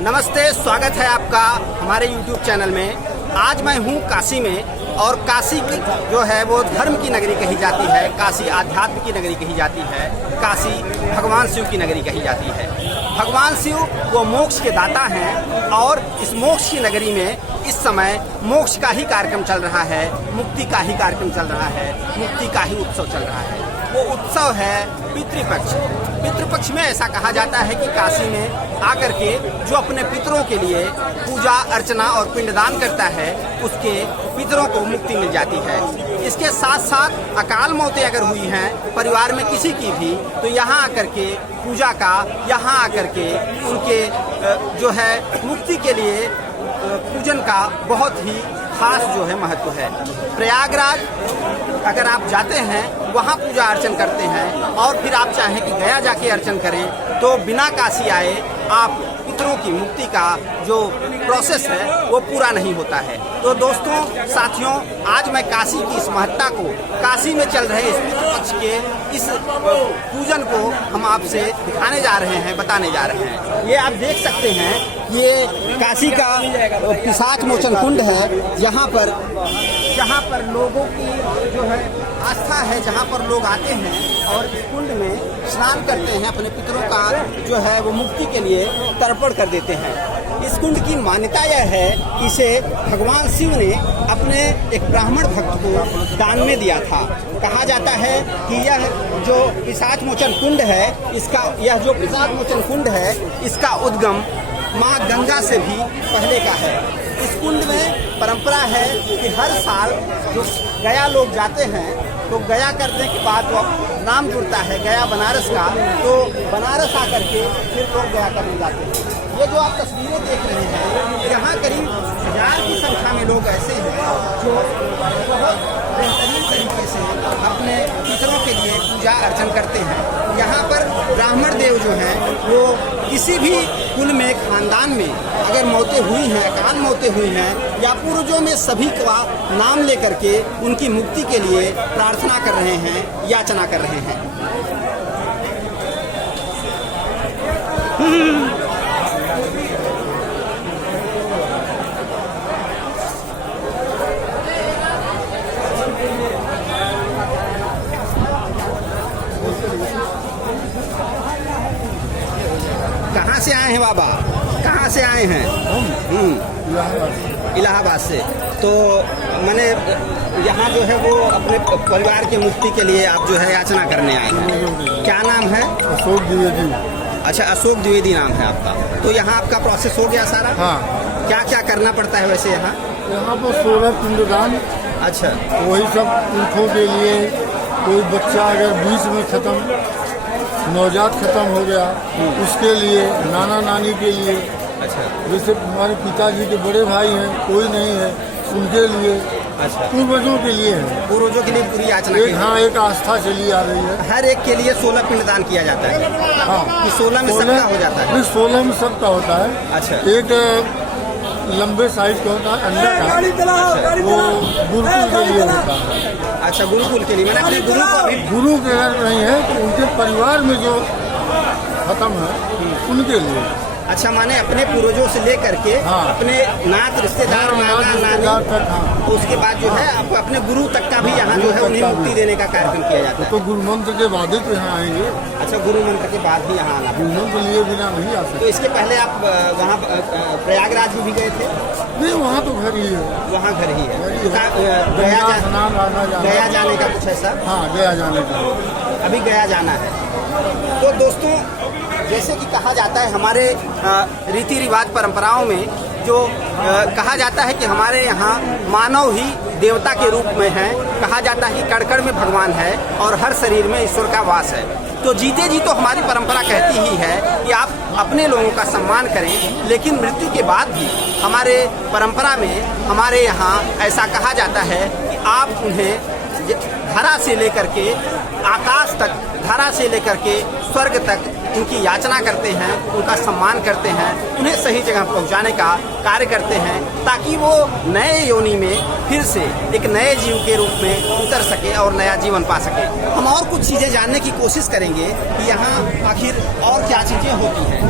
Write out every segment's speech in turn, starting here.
नमस्ते, स्वागत है आपका हमारे YouTube चैनल में। आज मैं हूँ काशी में और काशी की जो है वो धर्म की नगरी कही जाती है, काशी आध्यात्म की नगरी कही जाती है, काशी भगवान शिव की नगरी कही जाती है। भगवान शिव वो मोक्ष के दाता हैं और इस मोक्ष की नगरी में इस समय मोक्ष का ही कार्यक्रम चल रहा है, मुक्ति का ही कार्यक्रम चल रहा है, मुक्ति का ही उत्सव चल रहा है। वो उत्सव है पितृपक्ष। पितृपक्ष में ऐसा कहा जाता है कि काशी में आकर के जो अपने पितरों के लिए पूजा अर्चना और पिंडदान करता है उसके पितरों को मुक्ति मिल जाती है। इसके साथ साथ अकाल मौतें अगर हुई हैं परिवार में किसी की भी, तो यहाँ आकर के पूजा का, यहाँ आकर के उनके जो है मुक्ति के लिए पूजन का बहुत ही खास जो है महत्व है। प्रयागराज अगर आप जाते हैं वहाँ पूजा अर्चन करते हैं और फिर आप चाहें कि गया जाके अर्चन करें तो बिना काशी आए आप पितरों की मुक्ति का जो प्रोसेस है वो पूरा नहीं होता है। तो दोस्तों, साथियों, आज मैं काशी की इस महत्ता को, काशी में चल रहे इस पितृपक्ष के इस पूजन को हम आपसे दिखाने जा रहे हैं, बताने जा रहे हैं। ये आप देख सकते हैं, ये काशी का पिशाच मोचन कुंड है। जहाँ पर लोगों की जो है आस्था है, जहाँ पर लोग आते हैं और इस कुंड में स्नान करते हैं, अपने पितरों का जो है वो मुक्ति के लिए तर्पण कर देते हैं। इस कुंड की मान्यता यह है कि इसे भगवान शिव ने अपने एक ब्राह्मण भक्त को दान में दिया था। कहा जाता है कि यह जो पिशाच मोचन कुंड है, इसका उद्गम माँ गंगा से भी पहले का है। इस कुंड में परंपरा है कि हर साल जो गया लोग जाते हैं तो गया करने के बाद वो नाम जुड़ता है गया बनारस का, तो बनारस आकर के फिर लोग गया करने जाते हैं। ये जो आप तस्वीरें देख रहे हैं, यहाँ करीब 1000 की संख्या में लोग ऐसे हैं जो बहुत बेहतरीन तरीके से अपने पितरों के लिए पूजा अर्चन करते हैं। यहाँ पर ब्राह्मण देव जो हैं वो किसी भी कुल में, खानदान में अगर मौतें हुई हैं, अकाल मौतें हुई हैं या पूर्वजों में, सभी का नाम लेकर के उनकी मुक्ति के लिए प्रार्थना कर रहे हैं, याचना कर रहे हैं। कहाँ से आए हैं बाबा? कहाँ से आए हैं? इलाहाबाद से। तो मैंने यहाँ जो है वो अपने परिवार की मुक्ति के लिए आप जो है याचना करने आए हैं। क्या नाम है? अशोक द्विवेदी। अच्छा, अशोक द्विवेदी नाम है आपका। तो यहाँ आपका प्रोसेस हो गया सारा? हाँ। क्या क्या करना पड़ता है वैसे यहाँ? यहाँ पर 16 पिंडदान। अच्छा। वही सब पुरखों के लिए, कोई बच्चा अगर बीच में खत्म, नवजात खत्म हो गया उसके लिए, नाना नानी के लिए। अच्छा। जैसे हमारे पिताजी के बड़े भाई हैं, कोई नहीं है, उनके लिए। अच्छा। पूर्वजों के लिए है, पूर्वजों के लिए पूरी याचना एक, हाँ, एक आस्था चली आ रही है। हर एक के लिए 16 पिंडदान किया जाता है। हाँ, कि 16 में सबका हो जाता है? 16 में सबका होता है। अच्छा। एक लंबे साइज का होता है अंडा का, वो गुरुकुल के लिए होता है। अच्छा, गुरुकुल के लिए, मैंने अपने गुरु को भी। गुरु के अगर नहीं है तो उनके परिवार में जो खत्म है उनके लिए। अच्छा, माने अपने पूर्वजों से लेकर के, हाँ, अपने नात रिश्तेदार, नाना नानी, हाँ, तो उसके बाद जो है आप अपने गुरु तक का भी यहाँ जो है उन्हें मुक्ति देने का कार्यक्रम किया जाता है। तो गुरु मंत्र के बाद ही तो यहाँ आएंगे। अच्छा, गुरु मंत्र के बाद ही यहाँ आना। गुरु मंत्र लिए बिना नहीं आ तो सकते। इसके पहले आप वहाँ प्रयागराज भी गए थे? नहीं, वहाँ तो घर ही है। वहाँ घर ही है। गया गया जाने का कुछ ऐसा? हाँ, गया जाने का अभी गया जाना है। तो दोस्तों, जैसे कि कहा जाता है हमारे रीति रिवाज परंपराओं में, जो कहा जाता है कि हमारे यहाँ मानव ही देवता के रूप में है। कहा जाता है कि कण-कण में भगवान है और हर शरीर में ईश्वर का वास है। तो जीते जी तो हमारी परंपरा कहती ही है कि आप अपने लोगों का सम्मान करें, लेकिन मृत्यु के बाद भी हमारे परंपरा में, हमारे यहाँ ऐसा कहा जाता है कि आप उन्हें धरा से लेकर के आकाश तक, धरा से लेकर के स्वर्ग तक उनकी याचना करते हैं, उनका सम्मान करते हैं, उन्हें सही जगह पहुंचाने का कार्य करते हैं, ताकि वो नए योनि में फिर से एक नए जीव के रूप में उतर सके और नया जीवन पा सके। हम और कुछ चीज़ें जानने की कोशिश करेंगे कि यहाँ आखिर और क्या चीज़ें होती हैं।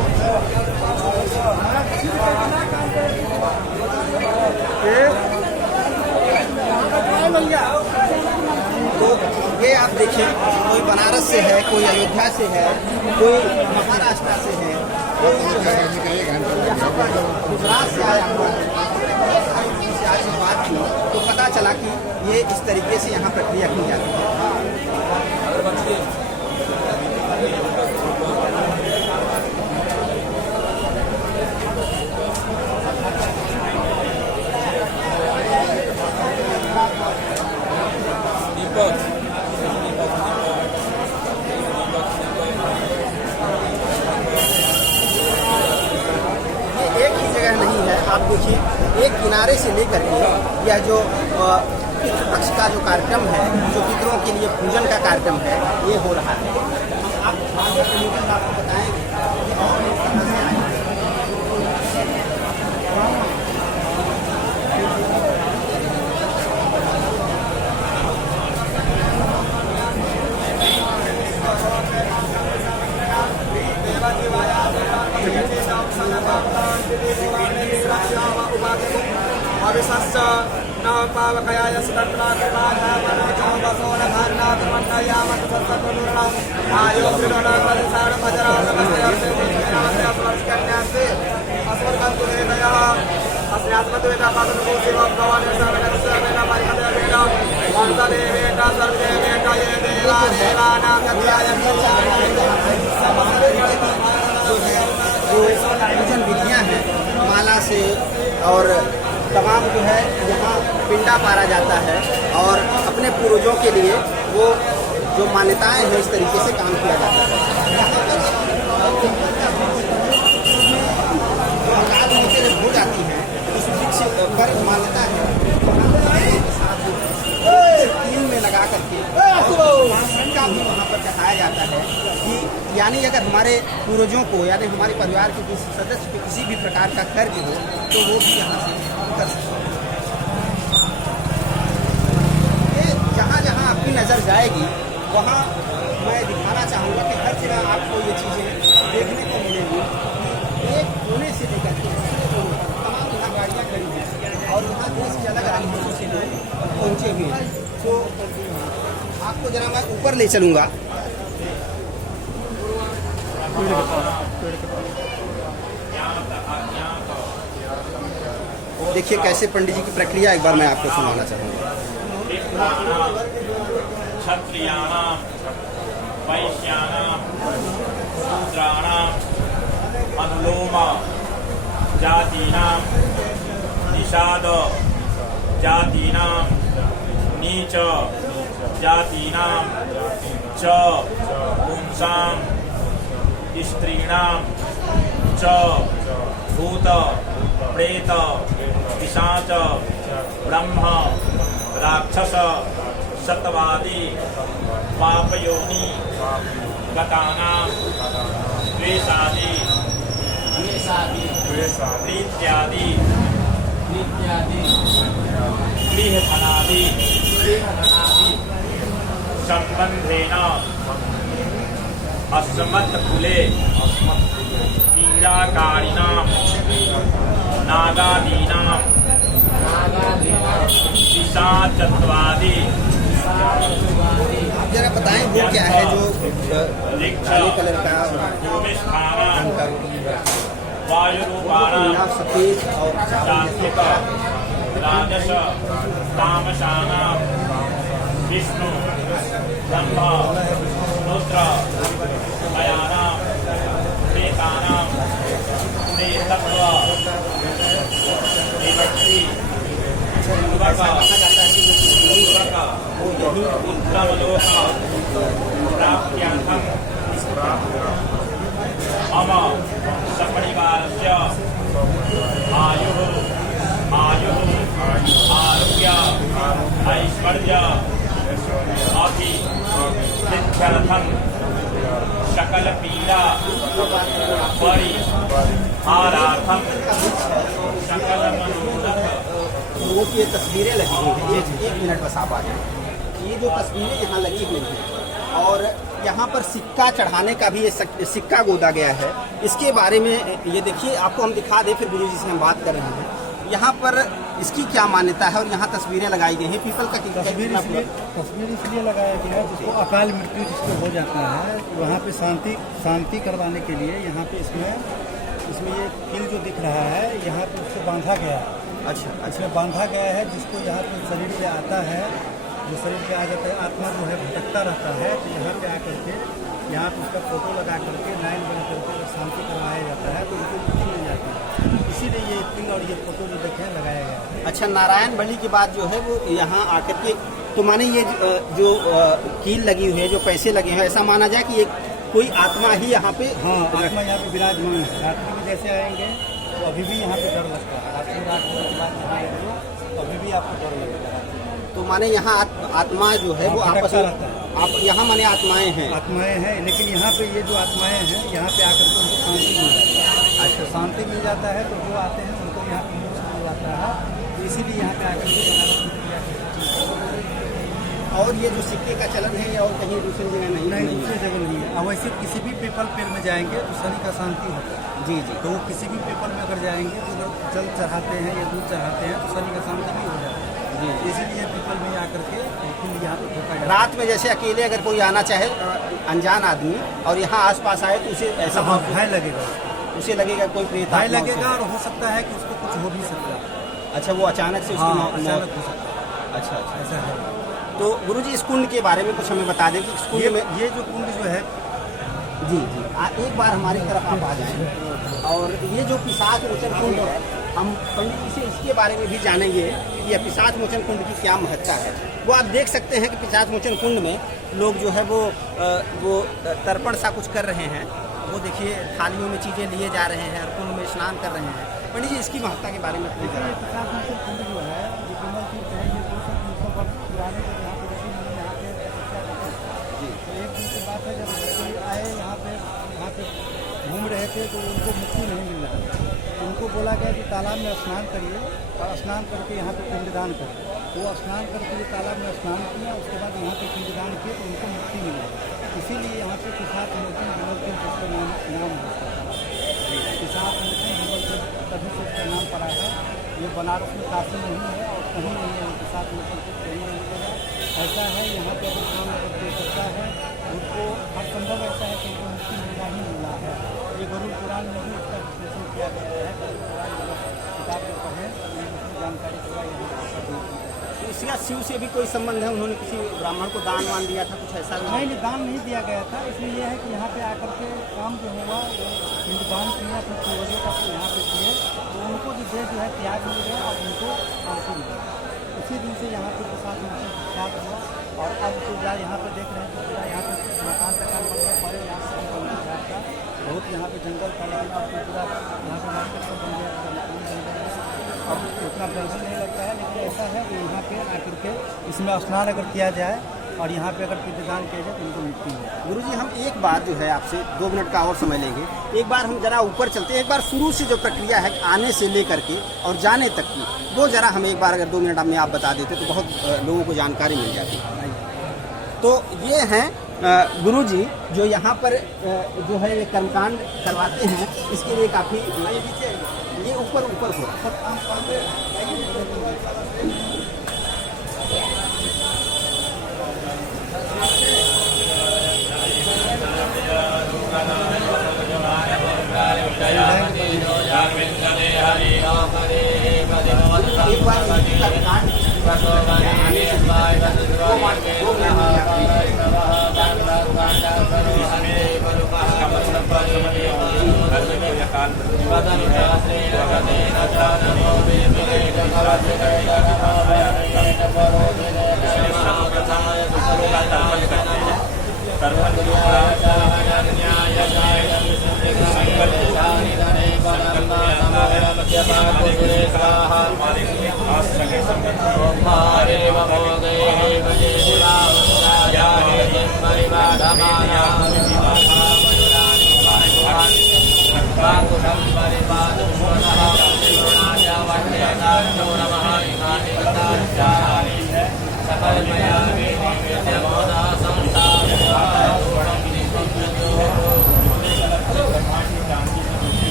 आप देखें, कोई बनारस से है, कोई अयोध्या से है, कोई महाराष्ट्र से है, कोई जो है यहाँ पर गुजरात से आया हुआ है। से आज बात की तो पता चला कि ये इस तरीके से यहाँ प्रक्रिया की जाती है। एक ही जगह नहीं है, आप देखिए एक किनारे से लेकर के यह जो पितृपक्ष का जो कार्यक्रम है, जो पितरों के लिए पूजन का कार्यक्रम है, ये हो रहा है। हम आप आगे आपको बताएंगे कि और लोग कहाँ से आए हैं। अविश्वास न पावकयाय सुतत्वात्माना मनोजो वसोरधारणात् मण्डयामत् सत्सत्तनुरणम् आयोग्रिणोणपरिसार भजरासमस्तयस्य पुष्टिनास्य स्वर्गकन्यास्ते अस्वर्गन्तुरेतयः अस्यात्मद्वेदापादनुकोशिव भवानिर्सर्वेण परिहदवेण वंशदेवेन सर्वदेवेन ये देवा देवानां यज्ञायन्ति जो पूजन विधियाँ हैं, माला से और तमाम जो है यहाँ पिंडा पारा जाता है और अपने पूर्वजों के लिए वो जो मान्यताएं हैं इस तरीके से काम किया जाता है। जो अकाल होते जब हो जाती हैं उस वृक्ष पर मान्यता है तीन में लगा करके का भी वहाँ पर दिखाया जाता है कि यानी अगर हमारे पूर्वजों को यानी हमारे परिवार के किसी सदस्य को किसी भी प्रकार का कर्ज हो तो वो भी यहाँ से कर सकते हैं। ये जहाँ जहाँ आपकी नज़र जाएगी वहाँ मैं दिखाना चाहूँगा कि हर जगह आपको ये चीज़ें देखने को मिलेंगी कि एक कोने से लेकर के दूसरे कोने तक तमाम यहाँ गाड़ियाँ खड़ी हैं और यहाँ देश के अलग अलग हिस्सों से लोग पहुँचे हुए हैं। तो आपको जरा मैं ऊपर ले चलूँगा। देखिए कैसे पंडित जी की प्रक्रिया एक बार मैं आपको सुनाना चाहूँगा। क्षत्रियाणां वैश्यानां शूद्राणां अनुलोम जातीनां निषाद जातीनां नीच जातीनां च पुंसां स्त्रीणां च भूत प्रेत पिशाच ब्रह्म राक्षस सतवादी पापयोनि गतानां द्वेषादि प्रीत्यादि गृहधनादि संबंधेन अस्मत्कुले पीडाकारिणां नागादीनां पिशाचत्वादि। आप जरा बताएं वो क्या है जो काले कलर का वायुरूपाणां सफेद और सात्विक राजस तामसानां विष्णु ब्रह्म रुद्र मयानां प्रेतानां प्रेतत्व विभक्ति उत्तमलोक प्राप्त्यर्थं मम सपरिवारस्य आयुः आरोग्य ऐश्वर्य अभिवृद्ध्यर्थं सकल पीड़ा परिहारार्थं सकल मनोरथ। लोगों की ये तस्वीरें लगी हुई हैं। ये एक मिनट बस आप आ जाएं। ये जो तस्वीरें यहाँ लगी हुई हैं और यहाँ पर सिक्का चढ़ाने का भी ये सिक्का गोदा गया है। इसके बारे में ये देखिए, आपको हम दिखा दें, फिर गुरु जी से हम बात कर रहे हैं। यहाँ पर इसकी क्या मान्यता है और यहाँ तस्वीरें लगाई गई हैं पीपल का तस्वीर इसलिए लगाया गया है जिसको अकाल मृत्यु जिसको हो जाता है वहाँ पे शांति करवाने के लिए यहाँ पे इसमें ये किल जो दिख रहा है यहाँ पे उससे बांधा गया है। अच्छा इसमें बांधा गया है जिसको यहाँ पे शरीर पे आता है, जो शरीर पे आ जाता है, आत्मा जो है भटकता रहता है, तो यहाँ पे आकर के यहाँ पे उसका फोटो लगा करके लाइन बना करके अगर शांति करवाया जाता है तो उनको मुक्ति मिल जाती है। इसीलिए ये किल और ये फोटो जो देखें लगाया गया है। अच्छा, नारायण बलि के बाद जो है वो यहाँ आकर के तो माने ये जो कील लगी हुई है, जो पैसे लगे हैं, ऐसा माना जाए कि एक कोई आत्मा ही यहाँ पे हाँ, आत्मा यहाँ पे विराजमान है। रात्रि में जैसे आएंगे तो अभी भी यहाँ पे डर लगता है। रात्रि में 8 बजे के बाद यहाँ आएंगे तो अभी भी आपको डर लगेगा। तो माने यहाँ आत्मा जो है वो आपस में रहता है। आप यहाँ माने आत्माएं हैं। आत्माएं हैं, लेकिन यहाँ पे ये जो आत्माएं हैं यहाँ पे आकर के उनको शांति मिल जाती है। अच्छा, शांति मिल जाता है तो जो आते हैं उनको यहाँ पे मोक्ष मिल जाता है। तो इसीलिए यहाँ पे आकर के बनारस में क्रिया की। और ये जो सिक्के का चलन है ये और कहीं दूसरी जगह नहीं दूसरी जगह नहीं है। अब वैसे किसी भी पीपल पेड़ में जाएंगे तो शनि का शांति होता है। जी। तो वो किसी भी पीपल में अगर जाएंगे तो लोग जल चढ़ाते हैं या दूध चढ़ाते हैं तो शनि का शांति भी हो जाता है। जी, इसीलिए पीपल में आकर के फिर यहाँ पे ठोका जाता है। रात में जैसे अकेले अगर कोई आना चाहे अनजान आदमी और यहाँ आसपास आए तो उसे ऐसा भय लगेगा, उसे लगेगा कोई प्रेत भय लगेगा और हो सकता है कि उसको कुछ हो भी सकता है। अच्छा, वो अचानक से हाँ, उसकी अचानक हो सकता है। अच्छा, ऐसा है। तो गुरुजी इस कुंड के बारे में कुछ हमें बता दें कि इस कुंड में ये जो कुंड जो है जी एक बार हमारी तरफ आप आ जाएं और ये जो पिशाच मोचन कुंड है हम पंडित जी से इसके बारे में भी जानेंगे कि यह पिशाच मोचन कुंड की क्या महत्ता है। वो आप देख सकते हैं कि पिशाच मोचन कुंड में लोग जो है वो तर्पण सा कुछ कर रहे हैं। वो देखिए थालियों में चीज़ें लिए जा रहे हैं और कुंड में स्नान कर रहे हैं। पंडित जी इसकी महत्ता के बारे में अपनी पिशाच मोचन कुंड जो है ये विमल की है, ये 200-300 वर्ष पुराने जब यहाँ पे ऋषि मुनि यहाँ पे तपस्या करते थे। जी। तो एक दिन की बात है जब कोई आए यहाँ पे घूम रहे थे तो उनको मुक्ति नहीं मिल रहा था। उनको बोला गया कि तालाब में स्नान करिए और स्नान करके यहाँ पे पिंडदान करिए। वो स्नान करके तालाब में स्नान किया, उसके बाद यहाँ पे पिंडदान किए तो उनको मुक्ति मिला। इसीलिए यहाँ पे पिशाच मोचन विमल की जिसका नाम होता है। पिशाच मोचन विमल की तभी से उसका नाम पड़ा है। ये बनारस में काशी नहीं है और कहीं नहीं है। पिशाच मोचन कुछ कहीं नहीं मिलेगा। ऐसा है यहाँ पे अगर काम अगर कोई करता है उसको हर संभव ऐसा है कि उनको मुक्ति मिलना ही मिलना है। ये गरुड़ पुराण में भी इसका विश्लेषण किया गया है। गरुड़ पुराण किताब में पढ़ें उसमें जानकारी पूरा यहाँ तो इसका शिव से भी कोई संबंध है? उन्होंने किसी ब्राह्मण को दान वान दिया था, कुछ ऐसा नहीं, दान नहीं दिया गया था। इसलिए यह है कि यहाँ पे आकर के काम जो हुआ वो पिंडदान किया फिर पूर्वजों का यहाँ पे किए तो उनको जो देह जो है त्याग मिल गया और उनको शांति मिल गया। उसी दिन से यहाँ पे प्रसाद विख्यात हुआ और अब तो यहाँ पे देख रहे हैं तो पूरा यहाँ पे मकान का काम बन गया। पहले यहाँ से बन गया था, बहुत यहाँ पे जंगल था, लेकिन अब तो पूरा यहाँ पे मार्केट सब बन गया, पूरा मकान बन गया। अब उतना डर भी नहीं लगता है, लेकिन ऐसा है कि यहाँ पे आकर के इसमें स्नान अगर किया जाए और यहाँ पे अगर पिंडदान किया जाए तो उनको मुक्ति है। गुरुजी हम एक बार जो है आपसे 2 मिनट का और समय लेंगे। एक बार हम जरा ऊपर चलते हैं। एक बार शुरू से जो प्रक्रिया है आने से लेकर के और जाने तक की वो जरा हमें एक बार अगर 2 मिनट में आप बता देते तो बहुत लोगों को जानकारी मिल जाती। तो ये हैं गुरुजी जो यहाँ पर जो है ये कर्मकांड करवाते हैं। इसके लिए काफ़ी ये ऊपर हो एक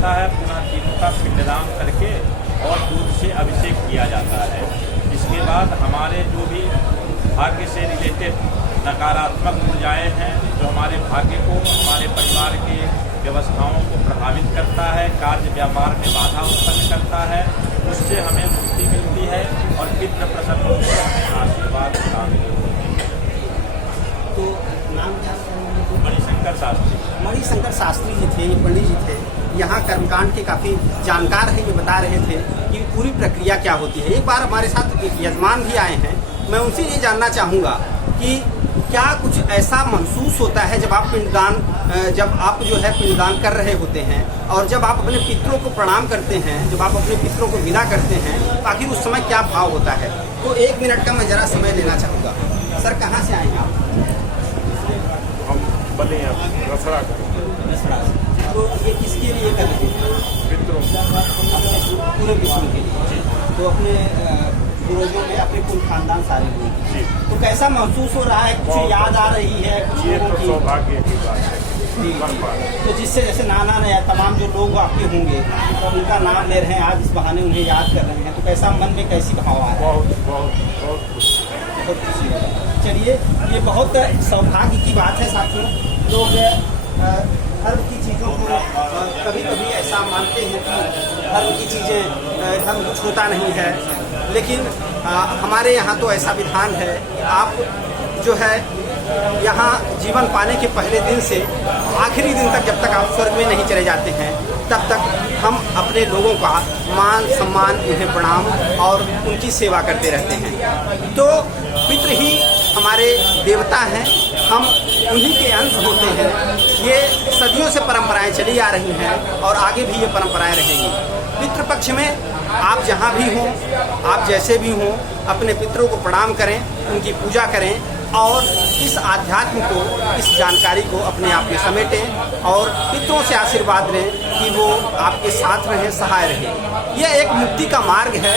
होता है, पुनः तीनों का पिंडदान करके और दूध से अभिषेक किया जाता है। इसके बाद हमारे जो भी भाग्य से रिलेटेड नकारात्मक ऊर्जाएँ हैं, जो हमारे भाग्य को, हमारे परिवार के व्यवस्थाओं को प्रभावित करता है, कार्य व्यापार में बाधा उत्पन्न करता है, उससे हमें मुक्ति मिलती है और पितृ प्रसन्न होकर हमें आशीर्वाद प्रदान करते हैं। तो नाम क्या? मणिशंकर शास्त्री। मणिशंकर शास्त्री जी थे, ये पंडित जी थे, यहाँ कर्मकांड के काफ़ी जानकार हैं। ये बता रहे थे कि पूरी प्रक्रिया क्या होती है। एक बार हमारे साथ एक यजमान भी आए हैं, मैं उनसे ये जानना चाहूँगा कि क्या कुछ ऐसा महसूस होता है जब आप पिंडदान, जब आप जो है पिंडदान कर रहे होते हैं और जब आप अपने पितरों को प्रणाम करते हैं, जब आप अपने पितरों को विदा करते हैं, तो आखिर उस समय क्या भाव होता है? तो 1 मिनट का मैं ज़रा समय लेना चाहूँगा। सर, कहाँ से आए हैं आप? हम बने रसड़ा का। तो ये किसके लिए कर रहे हैं? पितरों पूरे विश्व के लिए। तो अपने पूर्वजों में अपने कुल खानदान सारे लोगों की। तो कैसा महसूस हो रहा है? कुछ याद आ रही है कुछ ये लोगों तो की? सौभाग्य की बात है। जी। बन पा रहा है। तो जिससे जैसे नाना ने तमाम जो लोग आपके होंगे तो उनका नाम ले रहे हैं, आज इस बहाने उन्हें याद कर रहे हैं, तो कैसा मन में कैसी भाव आ रहा है? बहुत बहुत बहुत खुश। बहुत खुशी है। चलिए, ये बहुत सौभाग्य की बात है साथियों। लोग धर्म की चीज़ों को कभी कभी ऐसा मानते हैं कि धर्म की चीज़ें, धर्म कुछ होता नहीं है, लेकिन हमारे यहाँ तो ऐसा विधान है कि आप जो है यहाँ जीवन पाने के पहले दिन से आखिरी दिन तक, जब तक आप स्वर्ग में नहीं चले जाते हैं, तब तक हम अपने लोगों का मान सम्मान, उन्हें प्रणाम और उनकी सेवा करते रहते हैं। तो पितृ ही हमारे देवता हैं, हम उन्हीं के अंश होते हैं। ये सदियों से परंपराएं चली आ रही हैं और आगे भी ये परंपराएं रहेंगी। पितृपक्ष में आप जहाँ भी हों, आप जैसे भी हों, अपने पितरों को प्रणाम करें, उनकी पूजा करें और इस आध्यात्म को, इस जानकारी को अपने आप में समेटें और पितरों से आशीर्वाद लें कि वो आपके साथ रहें, सहाय रहें। यह एक मुक्ति का मार्ग है,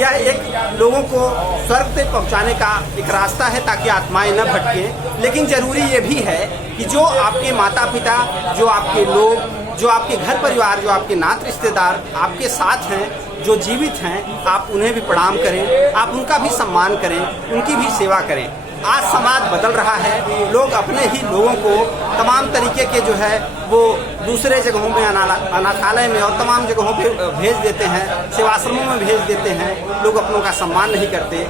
यह एक लोगों को स्वर्ग तक पहुंचाने का एक रास्ता है ताकि आत्माएं न भटकें। लेकिन ज़रूरी ये भी है कि जो आपके माता पिता, जो आपके लोग, जो आपके घर परिवार, जो आपके नात रिश्तेदार आपके साथ हैं, जो जीवित हैं, आप उन्हें भी प्रणाम करें, आप उनका भी सम्मान करें, उनकी भी सेवा करें। आज समाज बदल रहा है, लोग अपने ही लोगों को तमाम तरीके के जो है वो दूसरे जगहों में, अनाथालय में और तमाम जगहों पे भेज देते हैं, सेवाश्रमों में भेज देते हैं। लोग अपनों का सम्मान नहीं करते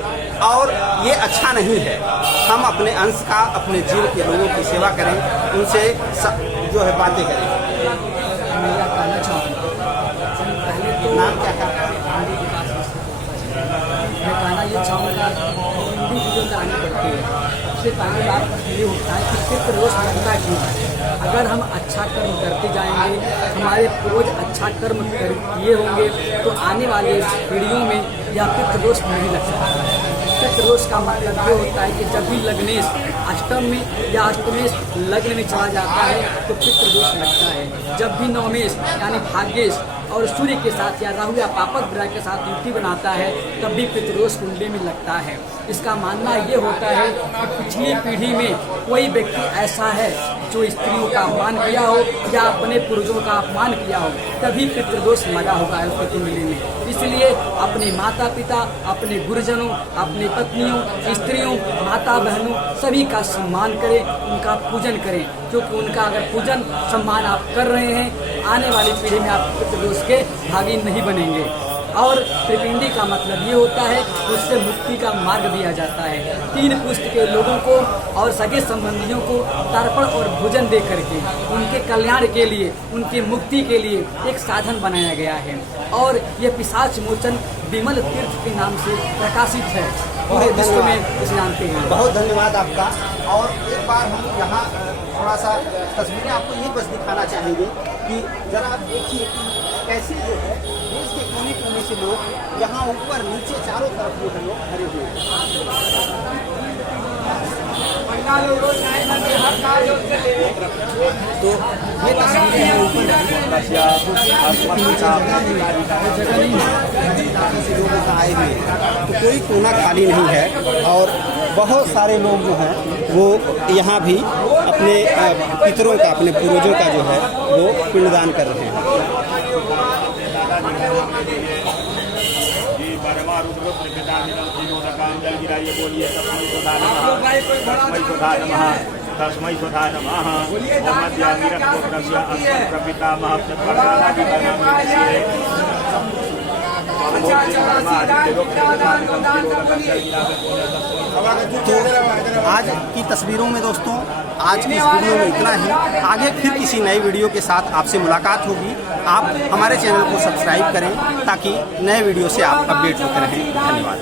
और ये अच्छा नहीं है। हम अपने अंश का, अपने जीव के लोगों की सेवा करें, उनसे जो है बातें करें। मेरा कहना चाहूँगा, पहले तो नाम क्या है? मैं कहना ये चाहूँगा हिंदी वीडियो करानी पड़ती है। उससे पहले बात ये होता है कि पितृ रोज बनता क्यों है। अगर हम अच्छा कर्म करते जाएंगे, हमारे पूर्वज अच्छा कर्म किए होंगे, तो आने वाले पीढ़ियों में यह पितृ दोष नहीं लग सकता है। पितृ दोष का मतलब ये होता है कि जब भी लग्नेश अष्टम में या अष्टमेश लग्न में चला जाता है तो पितृ दोष लगता है। जब भी नवमेश यानी भाग्येश और सूर्य के साथ या राहु या पापक ग्रह के साथ युति बनाता है तब भी पितृदोष कुंडली में लगता है। इसका मानना ये होता है कि पिछली पीढ़ी में कोई व्यक्ति ऐसा है जो स्त्रियों का अपमान किया हो या अपने पूर्वजों का अपमान किया हो, तभी पितृदोष लगा होगा है उसकी कुंडली में। इसलिए अपने माता पिता, अपने गुरुजनों, अपनी पत्नियों, स्त्रियों, माता बहनों सभी का सम्मान करें, उनका पूजन करें, क्योंकि उनका अगर पूजन सम्मान आप कर रहे हैं, आने वाली पीढ़ी में आप पितृदोष के भागी नहीं बनेंगे। और त्रिपिंडी का मतलब ये होता है उससे मुक्ति का मार्ग दिया जाता है। 3 पुष्ट के लोगों को और सगे संबंधियों को तर्पण और भोजन दे करके उनके कल्याण के लिए, उनकी मुक्ति के लिए एक साधन बनाया गया है। और ये पिशाच मोचन विमल तीर्थ के नाम से प्रकाशित है, पूरे विश्व में इसे जानते हैं। बहुत धन्यवाद आपका। और एक बार हम यहाँ थोड़ा सा तस्वीरें आपको ये बस दिखाना चाहेंगे कि जरा आप देखिए कि कैसे जो है देश के कोने कोने से लोग यहाँ ऊपर नीचे चारों तरफ जो है लोग भरे हुए हैं। तो ये तस्वीरें हैं ऊपर से लोग यहाँ आए हुए हैं, तो कोई कोना खाली नहीं है और बहुत सारे लोग जो हैं वो यहाँ भी अपने पितरों का, अपने पूर्वजों का जो है वो पिंडदान कर रहे हैं। जी बरवा रुद्र पिता निरल जीवो नकाम जल गिराइए बोलिए तस्मै सुधा नमः तस्मै सुधा नमः पितामह तो आज की तस्वीरों में दोस्तों, आज की इस वीडियो में इतना ही। आगे फिर किसी नई वीडियो के साथ आपसे मुलाकात होगी। आप हमारे चैनल को सब्सक्राइब करें ताकि नए वीडियो से आप अपडेट होते रहें। धन्यवाद।